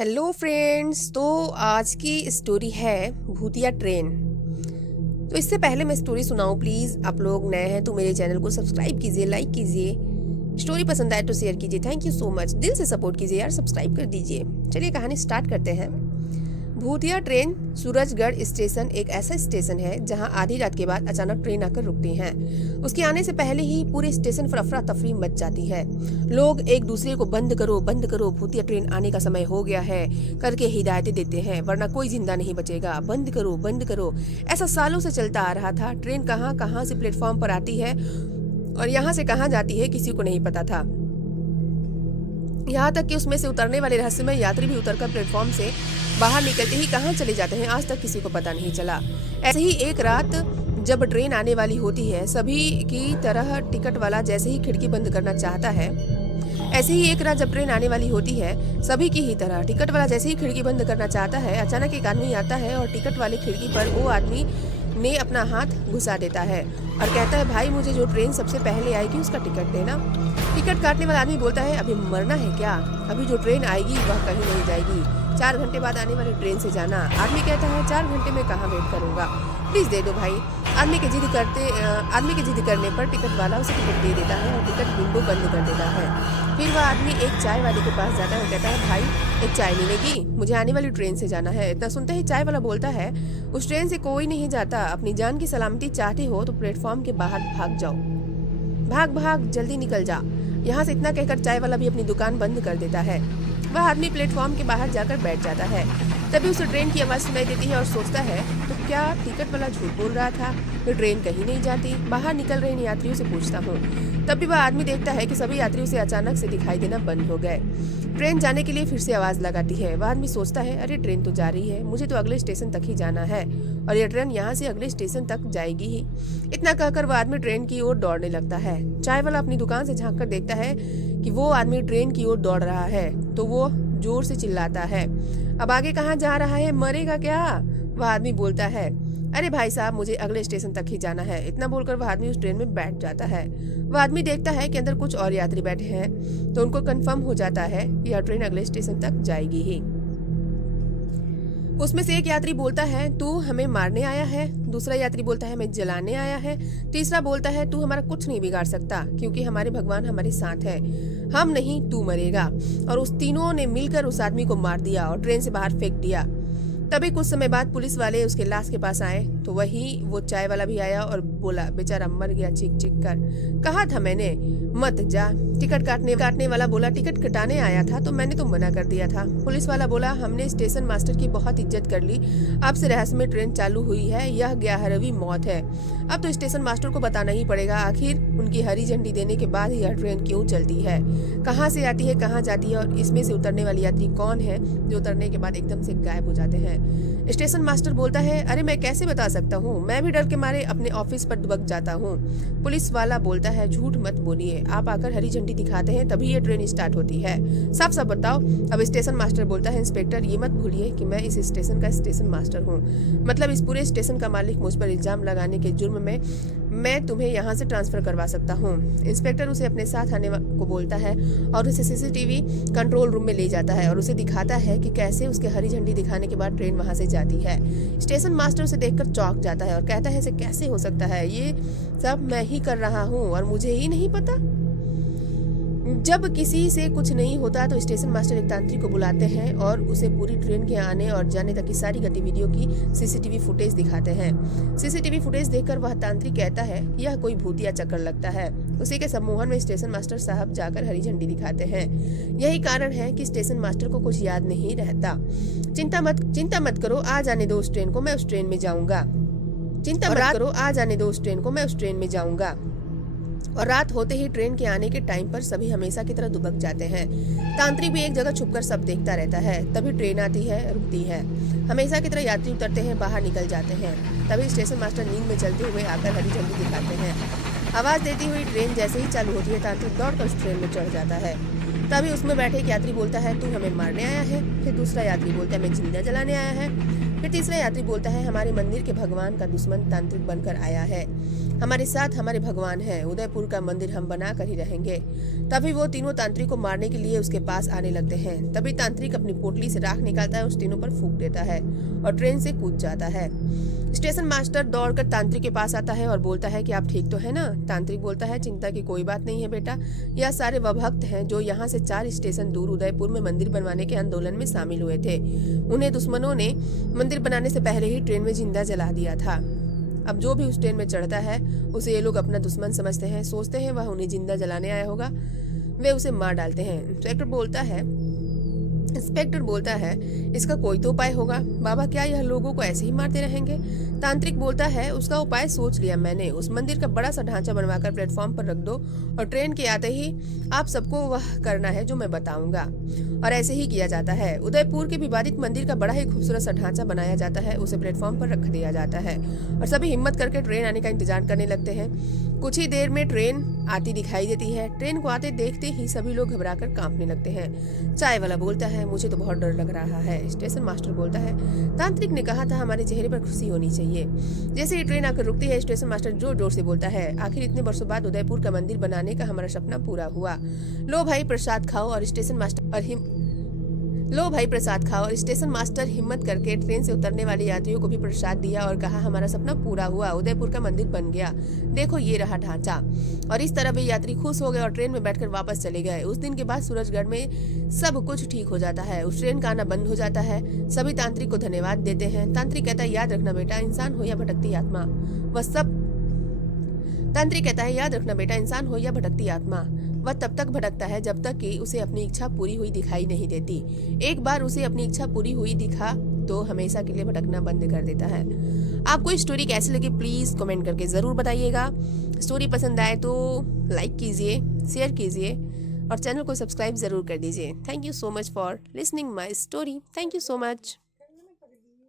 Hello friends. तो आज की स्टोरी है भूतिया ट्रेन। तो इससे पहले मैं स्टोरी सुनाऊं, प्लीज़ आप लोग नए हैं तो मेरे चैनल को सब्सक्राइब कीजिए, लाइक कीजिए, स्टोरी पसंद आए तो शेयर कीजिए। थैंक यू सो मच, दिल से सपोर्ट कीजिए यार, सब्सक्राइब कर दीजिए। चलिए कहानी स्टार्ट करते हैं। भूतिया ट्रेन सूरजगढ़ स्टेशन एक ऐसा स्टेशन है जहां आधी रात के बाद अचानक ट्रेन आकर रुकती है। उसके आने से पहले ही पूरे स्टेशन पर अफरा तफरी मच जाती है। लोग एक दूसरे को बंद करो, भूतिया ट्रेन आने का समय हो गया है करके हिदायतें देते हैं, वरना कोई जिंदा नहीं बचेगा, बंद करो। ऐसा सालों से चलता आ रहा था। ट्रेन कहां कहां से प्लेटफॉर्म पर आती है और यहाँ से कहां जाती है किसी को नहीं पता था। यहाँ तक कि उसमें से उतरने वाले रहस्यमय यात्री भी उतरकर प्लेटफॉर्म से बाहर निकलते ही कहाँ चले जाते हैं आज तक किसी को पता नहीं चला। ऐसे ही एक रात जब ट्रेन आने वाली होती है, सभी की तरह टिकट वाला जैसे ही खिड़की बंद करना चाहता है, ऐसे ही एक रात जब ट्रेन आने वाली होती है, सभी की ही तरह टिकट वाला जैसे ही खिड़की बंद करना चाहता है, अचानक एक आदमी आता है और टिकट वाली खिड़की पर वो आदमी ने अपना हाथ घुसा देता है और कहता है, भाई मुझे जो ट्रेन सबसे पहले आएगी उसका टिकट देना। टिकट काटने वाला आदमी बोलता है, अभी मरना है क्या? अभी जो ट्रेन आएगी वह कहीं नहीं जाएगी, 4 घंटे बाद आने वाली ट्रेन से जाना। आदमी कहता है, 4 घंटे में कहाँ वेट करूँगा, प्लीज़ दे दो भाई। आदमी की जिद करने पर टिकट वाला उसे टिकट दे देता है और टिकट विंडो बंद कर देता है। फिर वह आदमी एक चाय वाले के पास जाता है और कहता है, भाई एक चाय मिलेगी, मुझे आने वाली ट्रेन से जाना है। इतना सुनते ही चाय वाला बोलता है, उस ट्रेन से कोई नहीं जाता, अपनी जान की सलामती चाहते हो तो प्लेटफॉर्म के बाहर भाग जाओ, भाग जल्दी निकल जा यहाँ से। इतना कहकर चाय वाला भी अपनी दुकान बंद कर देता है। वह आदमी प्लेटफॉर्म के बाहर जाकर बैठ जाता है। तभी उसे ट्रेन की आवाज़ सुनाई देती है और सोचता है, तो क्या टिकट वाला झूठ बोल रहा था? तो ट्रेन कहीं नहीं जाती। बाहर निकल रहे इन यात्रियों से पूछता हूँ। तभी वह आदमी देखता है कि सभी यात्री उसे अचानक से दिखाई देना बंद हो गए। ट्रेन जाने के लिए फिर से आवाज़ लगाती है। वह आदमी सोचता है, अरे ट्रेन तो जा रही है, मुझे तो अगले स्टेशन तक ही जाना है और यह ट्रेन यहाँ से अगले स्टेशन तक जाएगी ही। इतना कहकर वह आदमी ट्रेन की ओर दौड़ने लगता है। चाय वाला अपनी दुकान से झांक कर देखता है कि वो आदमी ट्रेन की ओर दौड़ रहा है, तो वो जोर से चिल्लाता है, अब आगे कहाँ जा रहा है, मरेगा क्या? वह आदमी बोलता है, अरे भाई साहब मुझे अगले स्टेशन तक ही जाना है। इतना बोलकर वह आदमी उस ट्रेन में बैठ जाता है। वह आदमी देखता है कि अंदर कुछ और यात्री बैठे हैं, तो उनको कंफर्म हो जाता है कि यह ट्रेन अगले स्टेशन तक जाएगी ही। उसमें से एक यात्री बोलता है, तू हमें मारने आया है। दूसरा यात्री बोलता है, मैं जलाने आया है। तीसरा बोलता है, तू हमारा कुछ नहीं बिगाड़ सकता क्योंकि हमारे भगवान हमारे साथ है, हम नहीं तू मरेगा। और उस तीनों ने मिलकर उस आदमी को मार दिया और ट्रेन से बाहर फेंक दिया। तभी कुछ समय बाद पुलिस वाले उसके लाश के पास आए तो वो चाय वाला भी आया और बोला, बेचारा मर गया चीख कर। कहा था मैंने मत जा। टिकट काटने वाला बोला, टिकट कटाने आया था तो मैंने तो मना कर दिया था। पुलिस वाला बोला, हमने स्टेशन मास्टर की बहुत इज्जत कर ली, अब से रहस्यमय ट्रेन चालू हुई है, यह 11वीं मौत है। अब तो स्टेशन मास्टर को बताना ही पड़ेगा, आखिर उनकी हरी झंडी देने के बाद यह ट्रेन क्यों चलती है, कहाँ से आती है, कहाँ जाती है और इसमें से उतरने वाली यात्री कौन है जो उतरने के बाद एकदम से गायब हो जाते हैं। स्टेशन मास्टर बोलता है, अरे मैं कैसे बता सकता हूँ, मैं भी डर के मारे अपने ऑफिस पर दुबक जाता हूँ। पुलिस वाला बोलता है, झूठ मत बोलिए, आप आकर हरी झंडी दिखाते हैं तभी ये ट्रेन स्टार्ट होती है, साफ साफ बताओ। अब स्टेशन मास्टर बोलता है, इंस्पेक्टर ये मत भूलिए कि मैं इस स्टेशन का स्टेशन मास्टर हूँ, मतलब इस पूरे स्टेशन का मालिक। मुझ पर इल्जाम लगाने के जुर्म में मैं तुम्हें यहाँ से ट्रांसफर करवा सकता हूँ। इंस्पेक्टर उसे अपने साथ आने को बोलता है और उसे सीसीटीवी कंट्रोल रूम में ले जाता है और उसे दिखाता है कि कैसे उसके हरी झंडी दिखाने के बाद ट्रेन वहां से जाती है। स्टेशन मास्टर उसे देखकर चौंक जाता है और कहता है, ऐसे कैसे हो सकता है, ये सब मैं ही कर रहा हूँ और मुझे ही नहीं पता। जब किसी से कुछ नहीं होता तो स्टेशन मास्टर एक तांत्रिक को बुलाते हैं और उसे पूरी ट्रेन के आने और जाने तक की सारी गतिविधियों की सीसीटीवी फुटेज दिखाते हैं। सीसीटीवी फुटेज देखकर वह तांत्रिक कहता है, यह कोई भूतिया चक्कर लगता है। उसी के सम्मोहन में स्टेशन मास्टर साहब जाकर हरी झंडी दिखाते हैं। यही कारण है कि स्टेशन मास्टर को कुछ याद नहीं रहता। चिंता मत करो, आ जाने दो उस ट्रेन को, मैं उस ट्रेन में जाऊंगा। चिंता मत करो, आ जाने दो उस ट्रेन को, मैं उस ट्रेन में जाऊंगा। और रात होते ही ट्रेन के आने के टाइम पर सभी हमेशा की तरह दुबक जाते हैं। तांत्रिक भी एक जगह छुपकर सब देखता रहता है। तभी ट्रेन आती है, रुकती है, हमेशा की तरह यात्री उतरते हैं, बाहर निकल जाते हैं। तभी स्टेशन मास्टर नींद में चलते हुए आकर हरी झंडी दिखाते हैं। आवाज देती हुई ट्रेन जैसे ही चालू होती है, तांत्रिक दौड़कर उस ट्रेन में चढ़ जाता है। तभी उसमें बैठे एक यात्री बोलता है, तू हमें मारने आया है। फिर दूसरा यात्री बोलता है, मैं जिंदा जलाने आया है। फिर तीसरा यात्री बोलता है, हमारे मंदिर के भगवान का दुश्मन तांत्रिक बनकर आया है। हमारे साथ हमारे भगवान हैं, उदयपुर का मंदिर हम बना कर ही रहेंगे। तभी वो तीनों तांत्रिक को मारने के लिए उसके पास आने लगते हैं। तभी तांत्रिक अपनी पोटली से राख निकालता है, उस तीनों पर फूंक देता है और ट्रेन से कूद जाता है। स्टेशन मास्टर दौड़कर तांत्रिक के पास आता है और बोलता है कि आप ठीक तो है ना। तांत्रिक बोलता है, चिंता की कोई बात नहीं है बेटा, यह सारे वह भक्त हैं जो यहाँ से 4 स्टेशन दूर उदयपुर में मंदिर बनवाने के आंदोलन में शामिल हुए थे। उन्हें दुश्मनों ने मंदिर बनाने से पहले ही ट्रेन में जिंदा जला दिया था। अब जो भी उस ट्रेन में चढ़ता है उसे ये लोग अपना दुश्मन समझते हैं, सोचते हैं वह उन्हें जिंदा जलाने आया होगा, वे उसे मार डालते हैं। इंस्पेक्टर बोलता है इसका कोई तो उपाय होगा। बाबा, क्या यह लोगों को ऐसे ही मारते रहेंगे? तांत्रिक बोलता है उसका उपाय सोच लिया मैंने। उस मंदिर का बड़ा सा ढांचा बनवाकर प्लेटफॉर्म पर रख दो और ट्रेन के आते ही आप सबको वह करना है जो मैं बताऊंगा। और ऐसे ही किया जाता है। उदयपुर के विवादित मंदिर का बड़ा ही खूबसूरत सा ढांचा बनाया जाता है, उसे प्लेटफॉर्म पर रख दिया जाता है और सभी हिम्मत करके ट्रेन आने का इंतजार करने लगते हैं। कुछ ही देर में ट्रेन आती दिखाई देती है। ट्रेन को आते देखते ही सभी लोग घबराकर कांपने लगते हैं। चाय वाला बोलता है, मुझे तो बहुत डर लग रहा है। स्टेशन मास्टर बोलता है, तांत्रिक ने कहा था हमारे चेहरे पर खुशी होनी चाहिए। जैसे ही ट्रेन आकर रुकती है, स्टेशन मास्टर जोर जोर से बोलता है, आखिर इतने वर्षों बाद उदयपुर का मंदिर बनाने का हमारा सपना पूरा हुआ। लो भाई प्रसाद खाओ। और स्टेशन मास्टर हिम्मत करके ट्रेन से उतरने वाले यात्रियों को भी प्रसाद दिया और कहा, हमारा सपना पूरा हुआ, उदयपुर का मंदिर बन गया, देखो ये रहा ढांचा। और इस तरह वे यात्री खुश हो गए और ट्रेन में बैठकर वापस चले गए। उस दिन के बाद सूरजगढ़ में सब कुछ ठीक हो जाता है। उस ट्रेन का आना बंद हो जाता है। सभी तांत्रिक को धन्यवाद देते हैं। तांत्रिक कहता है, याद रखना बेटा, इंसान हो या भटकती आत्मा, वह तब तक भटकता है जब तक कि उसे अपनी इच्छा पूरी हुई दिखाई नहीं देती। एक बार उसे अपनी इच्छा पूरी हुई दिखा तो हमेशा के लिए भटकना बंद कर देता है। आपको इस स्टोरी कैसी लगी प्लीज कमेंट करके जरूर बताइएगा। स्टोरी पसंद आए तो लाइक कीजिए, शेयर कीजिए और चैनल को सब्सक्राइब जरूर कर दीजिए। Thank you so much for listening my story. Thank you so much.